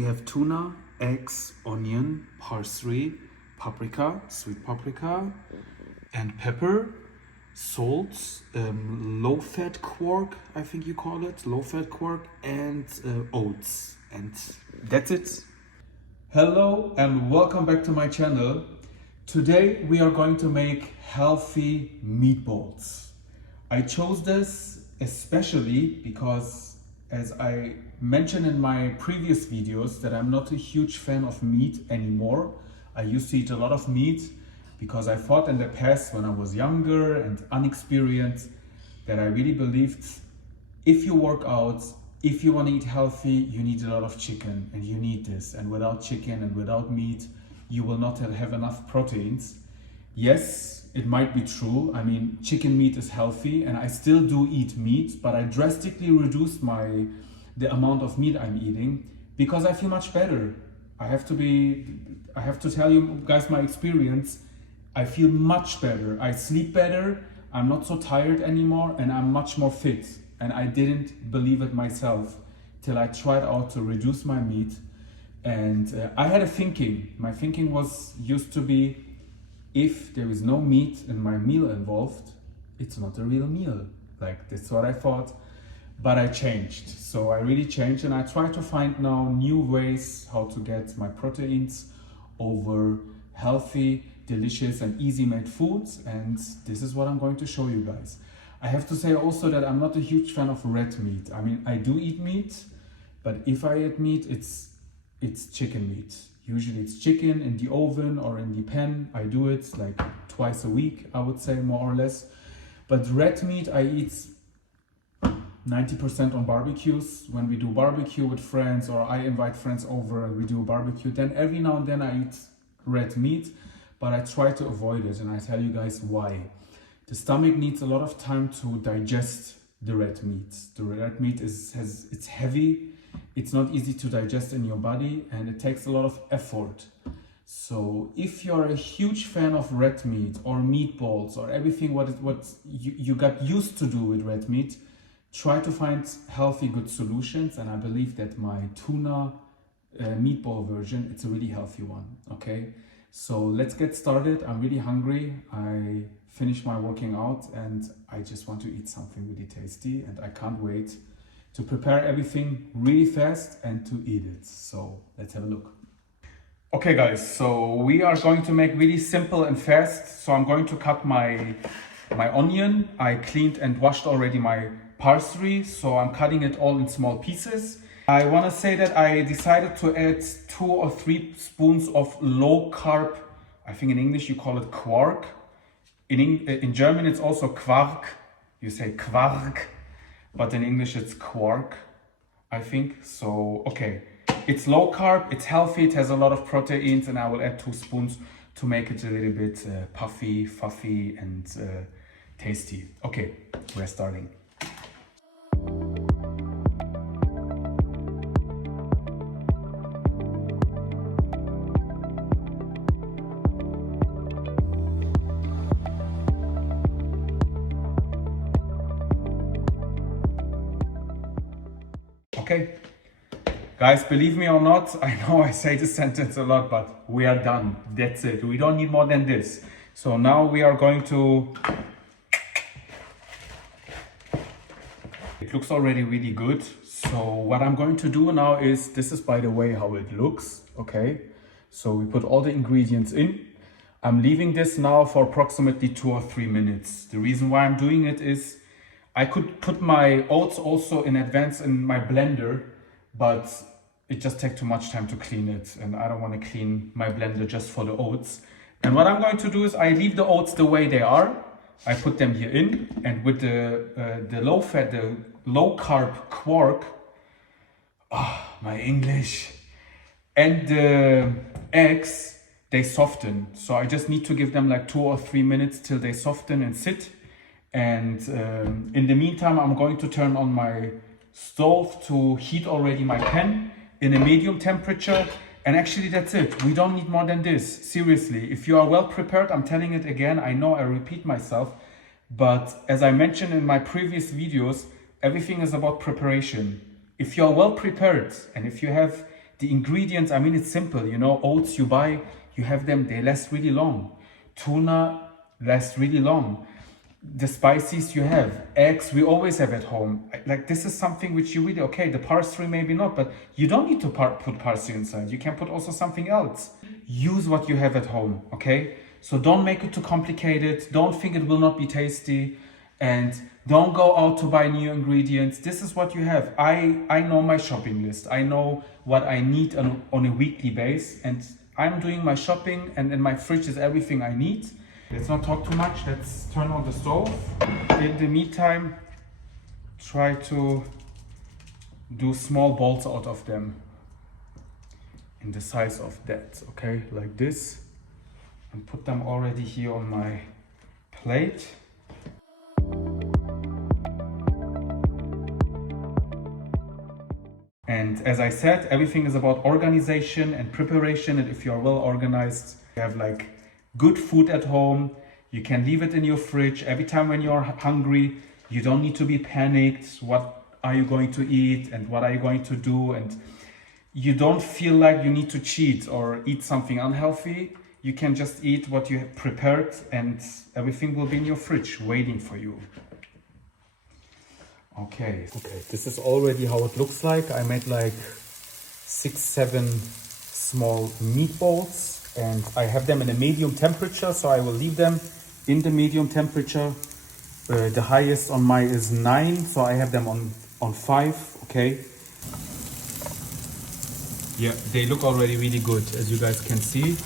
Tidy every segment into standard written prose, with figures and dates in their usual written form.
We have tuna, eggs, onion, parsley, paprika, sweet paprika, and pepper, salt, low-fat quark, I think you call it, low-fat quark, and oats. And that's it. Hello and welcome back to my channel. Today we are going to make healthy meatballs. I chose this especially because, as I mentioned in my previous videos, that I'm not a huge fan of meat anymore. I used to eat a lot of meat because I thought in the past, when I was younger and inexperienced, that I really believed if you work out, if you want to eat healthy, you need a lot of chicken, and you need this. And without chicken and without meat, you will not have enough proteins. Yes, it might be true. I mean, chicken meat is healthy, and I still do eat meat, but I drastically reduced the amount of meat I'm eating because I feel much better. I have to tell you guys my experience. I feel much better. I sleep better. I'm not so tired anymore, and I'm much more fit. And I didn't believe it myself till I tried out to reduce my meat. And I had a thinking. My thinking used to be, if there is no meat in my meal involved, it's not a real meal. Like, that's what I thought. But I changed. So I really changed, and I try to find now new ways how to get my proteins over healthy, delicious, and easy made foods. And this is what I'm going to show you guys. I have to say also that I'm not a huge fan of red meat. I mean, I do eat meat, but if I eat meat, it's chicken meat. Usually it's chicken in the oven or in the pan. I do it like twice a week, I would say, more or less. But red meat I eat 90% on barbecues. When we do barbecue with friends, or I invite friends over and we do a barbecue, then every now and then I eat red meat, but I try to avoid it, and I tell you guys why. The stomach needs a lot of time to digest the red meat. The red meat it's heavy, it's not easy to digest in your body, and it takes a lot of effort. So if you're a huge fan of red meat or meatballs or everything what you got used to do with red meat, try to find healthy, good solutions. And I believe that my tuna meatball version, it's a really healthy one. Okay, so let's get started. I'm really hungry. I finished my working out and I just want to eat something really tasty, and I can't wait to prepare everything really fast and to eat it. So let's have a look. Okay guys, so we are going to make really simple and fast. So I'm going to cut my onion. I cleaned and washed already my parsley, so I'm cutting it all in small pieces. I want to say that I decided to add 2 or 3 spoons of low carb. I think in English you call it quark. In German it's also quark. You say quark, but in English it's quark, I think. So, okay. It's low carb, it's healthy, it has a lot of proteins, and I will add 2 spoons to make it a little bit puffy, fluffy, and tasty. Okay, we're starting. Okay, guys, believe me or not, I know I say this sentence a lot, but we are done. That's it. We don't need more than this. So now we are going to... It looks already really good. So what I'm going to do now is, this is, by the way, how it looks. Okay, so we put all the ingredients in. I'm leaving this now for approximately 2 or 3 minutes. The reason why I'm doing it is, I could put my oats also in advance in my blender, but it just takes too much time to clean it, and I don't want to clean my blender just for the oats. And what I'm going to do is, I leave the oats the way they are. I put them here in, and with the low fat, the low carb quark, my English, and the eggs, they soften. So I just need to give them like 2 or 3 minutes till they soften and sit. And in the meantime, I'm going to turn on my stove to heat already my pan in a medium temperature. And actually that's it. We don't need more than this. Seriously, if you are well prepared, I'm telling it again, I know I repeat myself, but as I mentioned in my previous videos, everything is about preparation. If you are well prepared, and if you have The ingredients, I mean, it's simple, you know, oats you buy, you have them, they last really long. Tuna lasts really long. The spices you have, eggs we always have at home. Like this is something which you really, okay, the parsley maybe not, but you don't need to put parsley inside. You can put also something else. Use what you have at home, okay? So don't make it too complicated. Don't think it will not be tasty. And don't go out to buy new ingredients. This is what you have. I know my shopping list. I know what I need on a weekly basis. And I'm doing my shopping, and in my fridge is everything I need. Let's not talk too much. Let's turn on the stove. In the meantime, try to do small balls out of them in the size of that, okay? Like this. And put them already here on my plate. And as I said, everything is about organization and preparation. And if you are well organized, you have like good food at home, you can leave it in your fridge. Every time when you're hungry, you don't need to be panicked. What are you going to eat and what are you going to do? And you don't feel like you need to cheat or eat something unhealthy. You can just eat what you have prepared and everything will be in your fridge waiting for you. Okay, this is already how it looks like. I made like 6-7 small meatballs. And I have them in a medium temperature, so I will leave them in the medium temperature. The highest on mine is 9, so I have them on 5, okay? Yeah, they look already really good, as you guys can see.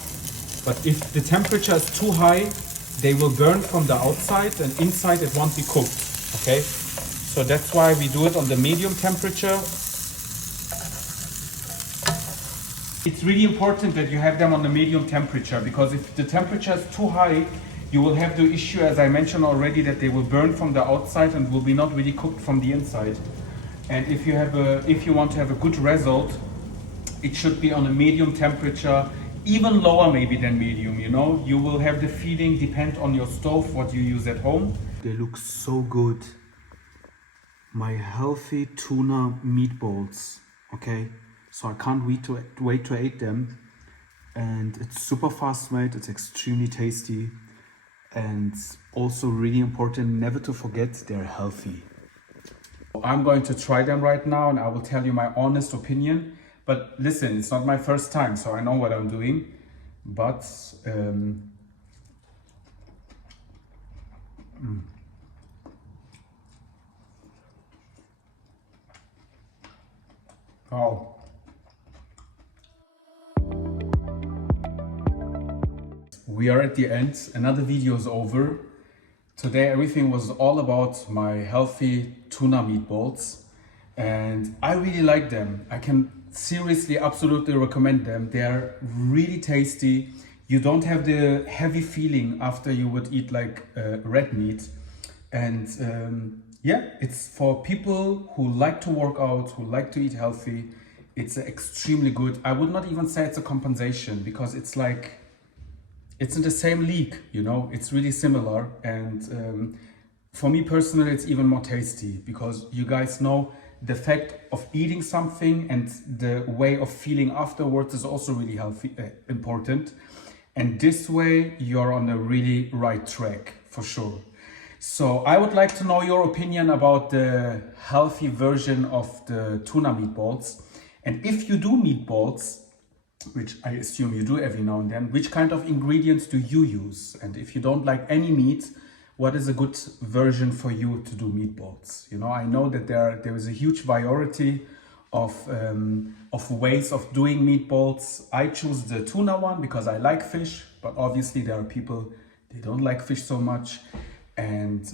But if the temperature is too high, they will burn from the outside and inside it won't be cooked, okay? So that's why we do it on the medium temperature. It's really important that you have them on the medium temperature, because if the temperature is too high, you will have the issue, as I mentioned already, that they will burn from the outside and will be not really cooked from the inside. And if you want to have a good result, it should be on a medium temperature, even lower maybe than medium, you know. You will have the feeling, depend on your stove, what you use at home. They look so good. My healthy tuna meatballs, okay? So I can't wait to eat them. And it's super fast made, it's extremely tasty. And also really important, never to forget, they're healthy. I'm going to try them right now and I will tell you my honest opinion. But listen, it's not my first time, so I know what I'm doing. But oh. We are at the end. Another video is over. Today everything was all about my healthy tuna meatballs. And I really like them. I can seriously, absolutely recommend them. They're really tasty. You don't have the heavy feeling after you would eat like red meat. And yeah, it's for people who like to work out, who like to eat healthy. It's extremely good. I would not even say it's a compensation, because it's like, it's in the same league, you know, it's really similar. And for me personally, it's even more tasty, because you guys know the fact of eating something and the way of feeling afterwards is also really healthy, important. And this way you're on the really right track for sure. So I would like to know your opinion about the healthy version of the tuna meatballs. And if you do meatballs, which I assume you do every now and then, which kind of ingredients do you use? And if you don't like any meat, what is a good version for you to do meatballs? You know, I know that there is a huge variety of ways of doing meatballs. I choose the tuna one because I like fish, but obviously there are people, they don't like fish so much. And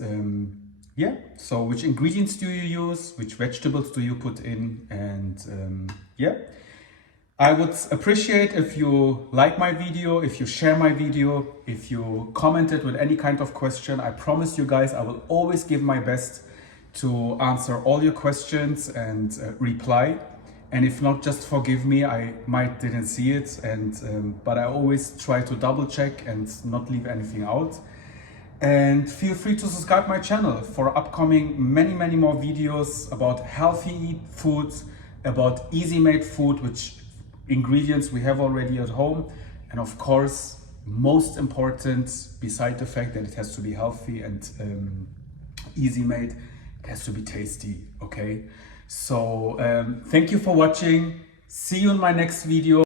yeah, so which ingredients do you use? Which vegetables do you put in? And yeah. I would appreciate if you like my video, if you share my video, if you commented with any kind of question. I promise you guys, I will always give my best to answer all your questions and reply. And if not, just forgive me, I might didn't see it. But I always try to double check and not leave anything out. And feel free to subscribe my channel for upcoming many more videos about healthy foods, about easy made food, which ingredients we have already at home. And of course, most important, beside the fact that it has to be healthy and easy made, it has to be tasty, okay? So thank you for watching. See you in my next video.